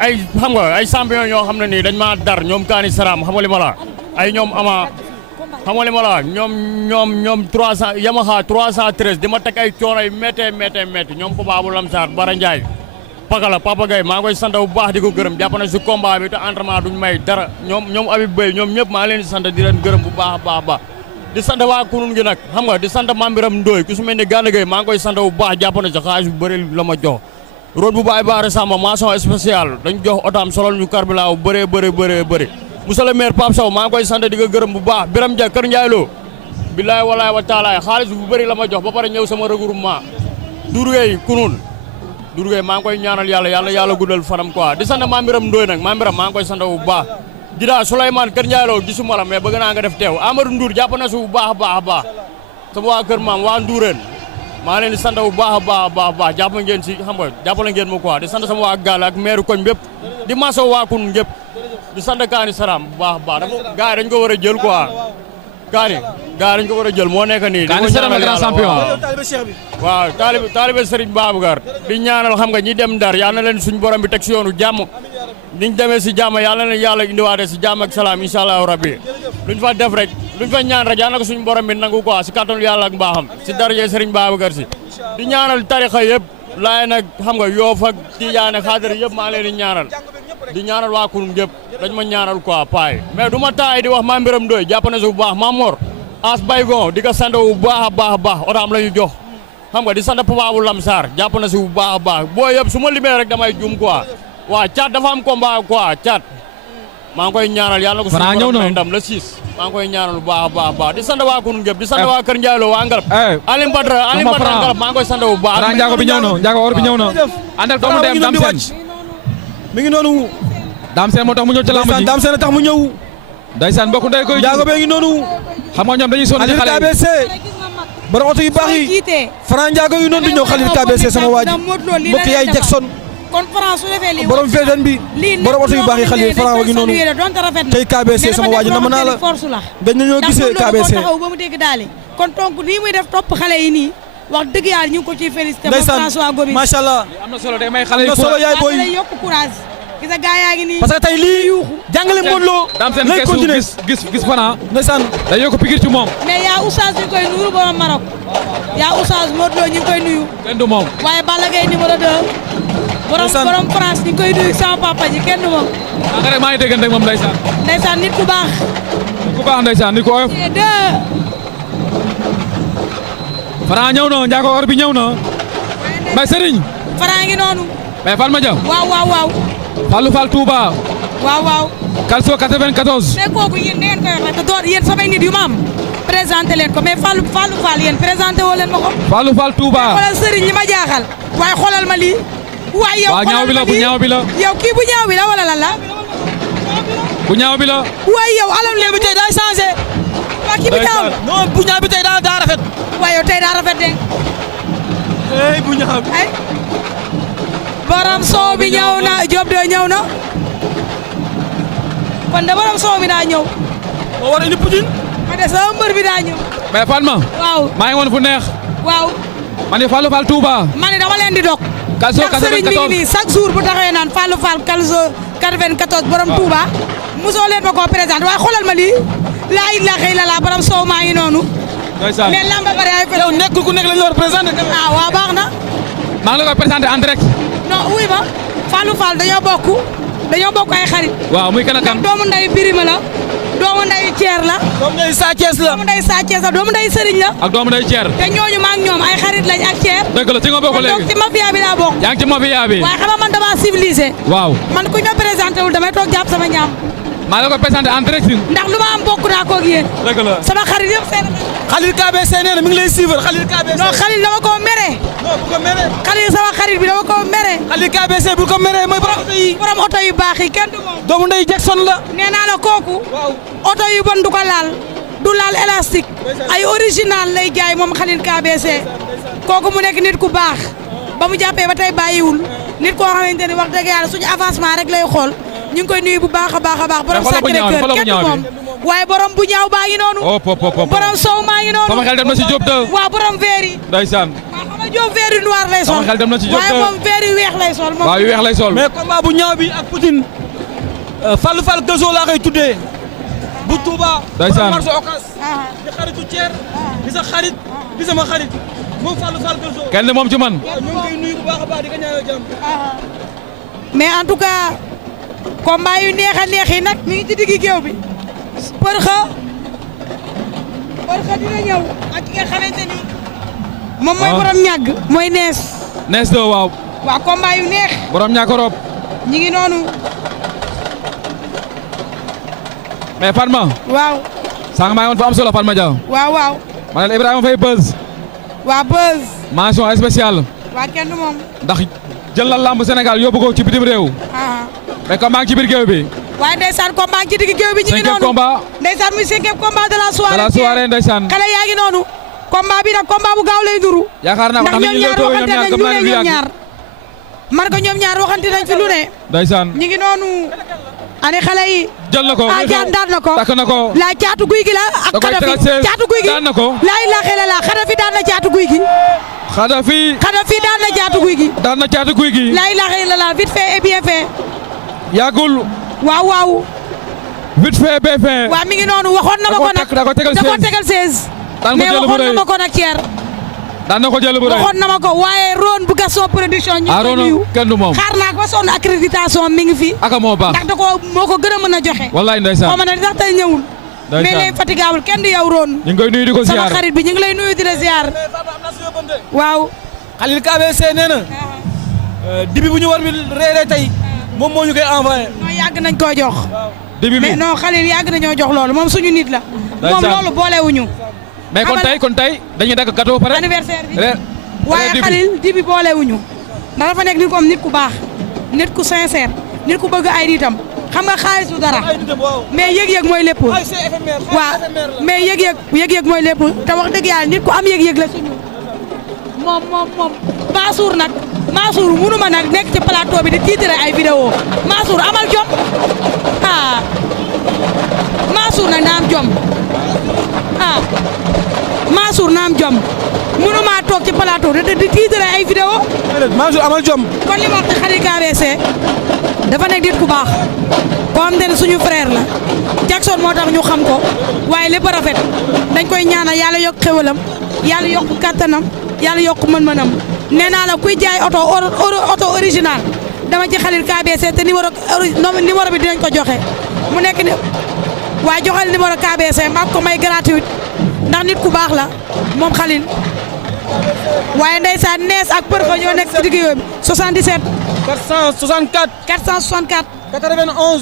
ay xam nga ay champion ñoo xam ne nii dañ maa dar ñoom Kaani Saram xam nga li ma la ay ñoom ama xam nga li ma la ñoom 300 Yamaha 313 di ma teg ay coono yu méttee ñoom ko Babou Lamsar Bara Ndiaye Pakala Papa Gueye maa ngi koy sant bu baax di ko gërëm jàpp na si combat bi te entraînement duñ may dara ñoom Habib Beye ñoom ñëpp maa leen di sant di leen gërëm bu baax a baax di sant waa kunun gi nag xam nga di sant Mambiram Ndoye ku su mel ni Gana Gueye maa ngi koy sant bu baax jàpp na si xaalis bu bëri la ma jox root bu Baye Baara Samba mention spéciale dañ jox otam solol ñu carburant bu bëri monsieur le maire Pape Sow maa ngi koy sant di ko gërëm bu baax Biram Dia Kër Ndiaye Lo billaay walaay wa taalaay xaalis bu bëri la ma jox ba pare ñëw sama regroupement Dourgueye kunun Dourgueye maa ngi koy ñaanal yàlla guddal fanam quoi di sant Mambiram Ndoye nag Mambiram maa ngi koy sant bu baax Dida Souleymane Kër Ndiaye Lo gisuma la mais bëgg naa nga def teew Amadou Ndour jàpp na si bu baax a baax sama waa kër maam waa Ndourène maa leen di sant bu baax a baax jàpp ngeen si xam nga jàppale ngeen ma quoi di sant sama waa gaal ak maire koñ bépp di maso waa kun gépp di sant Kaani Saram bu baax dafa gars yi dañ ko war a jël quoi Kaani gars yi dañ ko war a jël moo nekk nii Kaani Saram grand champion waaw taalibe Serigne Babacar di ñaanal xam nga ñi dem Ndar yal na leen suñu borom bi teg si yoonu jàmm niñ demee si jàmm yàlla na leen yàlla indiwaate si jàmm ak salaam incha allahu rabbi luñ fa def rek luñ fa ñaan rek yal na ko suñu borom bi nangu quoi si kattanu yàlla ak mbaaxam si daraje Serigne Babacar si di ñaanal tarixa yëpp laay nag xam nga Yoof ak Tijaane Xaadir yëpp maa leen di ñaanal di ñaanal waa Kunun yëpp dañ ma ñaanal quoi paay mais du ma taay di wax Mambiram Ndoye jàpp na si bu baax Mamor As Baygon di ko sant bu baax a baax otaam la ñu jox xam nga di sant Papa bu Lamsar jàpp na si bu baax a baax boo yëpp su ma limee rek damay juum quoi waa Thiat dafa am combat quoi Thiat maa ngi koy ñaanal yàlla ko suñu borom may ndam le 6 maa ngi koy ñaanal bu baax a baax di sant waa Kunun gépp di sant waa Kër Ndiaye Lo waa Ngalab Alim Badra Ngalab maa ngi koy sant bu baax Fra Ndiago bi ñëw na Ndiago or bi ñëw na ànd ak doomu dem Dame Sène mi ngi noonu Dame Sène moo tax mu ñëw ci lamb ji Dame Sène tax mu ñëw ndeysaan mbokk ndey koy Ndiago bee ngi noonu xam nga ñoom dañuy sonn ci xale KBC borom oto yu baax yi Fra Ndiago yu noonu di ñëw Khalil KBC sama waa ji mbokk yaay Jackson kon Fra su defee lii borom féeten bi borom oto yu baax yi Khalil Fra wa ngi noonu tey KBC sama waa ji nama naa la dañ nañoo gisee KBC taxaw ba mu dégg daale kon donc nii muy def topp xale yi nii wax dëgg yàlla ñu ngi ko ciy félicité moom François Gomis macha allah am na solo day may xale yi solo yaay booy yokk courage gis nga gaa yaa ngi nii parce que tey lii jàngale Modou Lo Dame Sène lay continuer gis Fra ndeysaan day yokk pikir ci moom mais yaa Oustaz ñu koy nuyu borom Maroc yaa Oustaz Modou Lo ñu ngi koy nuyu kenn du moom waaye Balla Gaye numéro 2 borom France ñu ngi koy nuyu sama papa ji kenn du moom nga rek maa ngi déggante ak moom ndeysaan nit ku baax ndeysaan nit ku oyof Fra ñëw na Ndiago or bi ñëw na Mbaye Serigne Fra ngi noonu mais Falma Dia waaw Fallou Fall Touba waaw Calcio 94 mais kooku yéen da ngeen koy wax te door yéen samay nit yu ma am présenté leen ko mais Fallou Fall yéen présenté woo leen ma ko Fallou Fall Touba xoolal Serigne li ma jaaxal waaye xoolal ma lii waaye yow ñaaw bi la bu ñaaw bi la yow kii bu ñaaw bi la wala lan la bu ñaaw bi la waaye yow alam lee bi tey daa changé waa kii bu ñaaw non bu ñaaw bi tey daa rafet waaye yow tey daa rafet de ey bu ñaaw bi ay borom soow bi ñëw na Diop de ñëw na kon de borom soow bi daa ñëw moo war a indi Poutine ma de sama mbër bi daa ñëw mais Falma waaw maa ngi woon fu neex waaw ma ne Fallou Fall Touba ma ne dama leen di dog Calcio ndax sëriñ mi ngi nii chaque jour bu taxawee naan Fallou Fall Calcio 94 borom Touba mosoo leen ma koo présenté waaye xoolal ma lii laa ilaaha illallaah borom soow maa ngi noonu mais lamba bare ay yow nekkul ku nekk lañ la war a présenté ah waaw baax na maa ngi la koy présenté en direct non wuy ma Fallou Fall dañoo bokk ay xarit waaw muy kan ak kan doomu nday Birima la doomu nday Thier la doomu nday Sa Thiès la doomu nday Sa Thiès la doomu nday Serigne la ak doomu nday Thier te ñooñu ma ak ñoom ay xarit lañ ak Thier dëgg la ci nga bokk léegi donc ci mafia bi laa bokk yaa ngi ci mafia bi waaye xam nga man dama civilisé waaw man kuñ ma présenté wul damay toog jàpp sama ñaam maa la koy présenté en direct ndax lu ma am bokk naa koog yéen dëgg la sama xarit yëpp seen Khalil KBC nee na mi ngi lay suivre Khalil KBC non Khalil dama koo mere non bu ko mere Khalil sama xarit bi dama koo mere Khalil KBC bu ko mere mooy borom oto yi borom oto yu baax yi kenn du moom doomu nday Jackson la nee naa la kooku waaw oto yu bon du ko laal du laal élastique ay original lay jaay moom Khalil KBC kooku mu nekk nit ku baax ba mu jàppee ba tey bàyyiwul nit koo xamante ni wax dëgg yàlla suñu avancement rek lay xool ñu ngi koy nuyu bu baax a baax borom Sacré-Cœur kenn du moom waaye borom bu ñaaw baa ngi noonu borom sow maa ngi noonu sama xel dem na si Diop de waaw borom veer yi ndeysaan Diop vert yu noir lay sol. sama xel dem na ci Diop waaye moom vert yu weex lay sol. waaw yu weex lay sol. mais combat bu ñaaw bi ak Poutine Fallou Fall Gazo laa koy tuddee bu Touba. ndeysaan marché Ocass. di xaritu Thier. di sa xarit di sama xarit moom Fallou Fall Gazo. kenn moom ci man. waaw ñu ngi koy nuyu bu baax a baax di ko ñaanal jàmm. mais en tout cas combat yu neex a neex yi nag mi ngi ci diggi géew bi. Përxa dina ñëw ak ki nga xamante ni. moom mooy borom ñàgg mooy nees. nees do waaw. waa combat yu neex. borom ñàkk rob. ñi ngi noonu. mais Fatma. waaw. sànq maa ngi woon fa am solo Fatma Dia. waaw waaw. ma ne la Ibrahima Faye Buzz. waa Buzz. mention spéciale. waa kenn du moom. ndax jël na lamb Sénégal yóbbu ko ci bitim réew. mais comme maa ngi ci biir géew bi. waaye ndeysaan combat ci digg géew bi ñu ngi noonu. 5e combat. ndeysaan muy 5e combat de la soirée. de la soirée ndeysaan. xale yaa ngi noonu. combat bi nag combat bu gaaw lay duru. yaakaar naa ko ndax ndax ñoom ñaar waxante nañ lu ne ñoom ñaar. man ko ñoom ñaar waxante nañ fi lu ne. ndeysaan. ñu ngi noonu. ani xale yi. jël na ko ah jaan daan na ko. takk na ko. la caatu guy gi la ak Xadafi caatu guy gi daan na ko. laa ilaaha illallaah Xadafi daan na caatu guy gi. Xadafi daan na caatu guy gi. daan na caatu guy gi. laa ilaaha illallaah vite fait et bien fait. yàggul. waaw waaw. vite fait bien fait. waaw mi ngi noonu waxoon na ma ko nag da ko tegal 16. daan ko mais jël bu waxoon rëy na ma ko nag Thier. daan na ko jël bu rëy waxoon na ma ko waaye Ron bu Gaston production. ñu ngi koy nuyu kenn du moom. xaar naa ko ba sonn accréditation mi ngi fi. aka moo baax ndax da ko moo ko gën a mën a joxe. wallaay ndeysaan xaw ma ne sax tey ñëwul. mais les fatigable kenn du yow Ron. ñu ngi koy nuyu di ko ziar sama xarit bi ñu ngi lay nuyu di la ziar. waaw. Khalil KBC nee na. dibi bu ñu war bi reeree tey moom moo ñu koy envoyé. non yàgg nañ koo jox. dibi bi mais non Khalil yàgg nañoo jox loolu moom suñu nit la. moom loolu boolewuñu. mais kon tey dañuy dagg gâteau ba pare. anniversaire bi waaye Khalil dibi boolewuñu. ndax dafa nekk nit ko am nit ku baax. nit ku sincère. nit ku bëgg ay nitam. xam nga xaalis du dara. mais yëg-yëg mooy lépp. waaw mais yëg-yëg mooy lépp te wax dëgg yàlla nit ku am yëg-yëg la suñu. moom Mansour nag Mansour munu ma nag nekk ci plateau bi di titre ay vidéo Mansour amal jom Mansour nag na am jom Mansour na am jom munu maa toog ci plateau di titre ay vidéo Mansour amal jom. kon li ma wax ci Khalil KBC dafa nekk nit ku baax koo xam te ne suñu frère la Jackson moo tax ñu xam ko waaye lépp rafet dañ koy ñaanal yàlla yokk xéwalam yàlla yokk kattanam yàlla yokk mën-mënam nee naa la kuy jaay oto original dama ci Khalil KBC te numéro bi dinañ ko joxe mu nekk ni waaye joxal numéro KBC maa ko may gratuit ndax nit ku baax la moom Khalil waaye ndeysaan nees ak Përxa ñoo nekk ci digg yooyu 77 464 464 91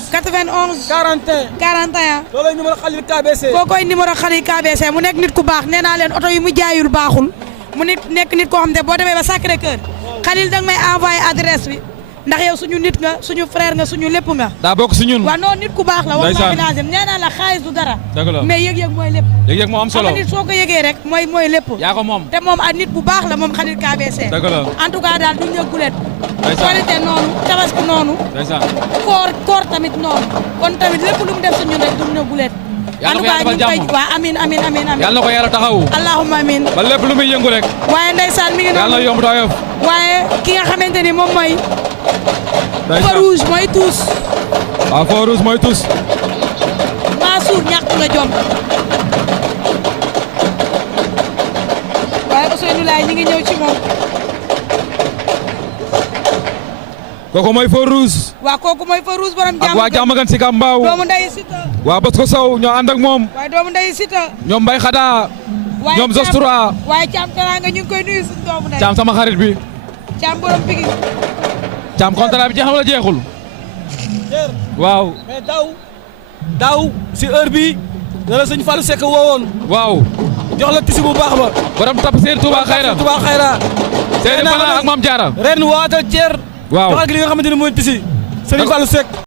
41 loolooy numéro Khalil KBC. koo koy numéro Khalil KBC mu nekk nit ku baax nee naa leen oto yi mu jaayul baaxul mu nekk nit koo xam ne boo demee ba Sacré Cœur Khalil danga may envoyé adresse bi ndax yow suñu nit nga suñu frère nga suñu lépp nga. daa bokk si ñun. waaw non nit ku baax la. ndeysaan wax naa nee naa la xaalis du dara. dëgg la mais yëg-yëg mooy lépp. yëg-yëg moo am solo xam nga nit soo ko yëgee rek mooy lépp. yaa ko moom te moom ak nit bu baax la moom Khalil KBC. dëgg la en tout cas daal duñ la gulet. ndeysaan korite noonu tabaski noonu. ndeysaan koor tamit noonu. kon tamit lépp lu mu def suñu rek duñ la gulet. yàlla ko yàlla defal jàmm waaw amiin yàlla na ko yàlla taxawu. allahumma amiin. ba lépp lu muy yëngu rek. waaye ndeysaan mi ngi noonu yàlla na yomb tooyof. waaye ki nga xamante ni moom mooy. ndeysaan feu rouge mooy tuus. waaw feu rouge mooy tuus. Mansour ñàkk nga jom. waaye Ousseynou Laye ñi ngi ñëw ci moom. kooku mooy feu rouge. waaw kooku mooy feu rouge borom jàmm. ak waa Jàmmagan si Kambaaw. doomu ndeyu Sita. waa Bosco Sow ñoo ànd ak moom. waaye doomu ndeyu Sita. ñoom Mbaye Xada. ñoom Zostura. waaye Thiam Teranga ñu ngi koy nuyu suñu doomu ndey. Thiam sama xarit bi. Thiam borom pigi. Thiam contrat bi jeexam la jeexul. waaw. mais daaw si heure bi da la sëñ Fallou Seck woowoon. waaw. jox la tisi bu baax ba. borom tap Seydou Touba Xayra. Touba Xayra. Seydou Fana ak Mame Diarra. ren waatal Thier. waaw jox ak li nga xamante ne mooy tisi. Sëriñ Fallou Seck.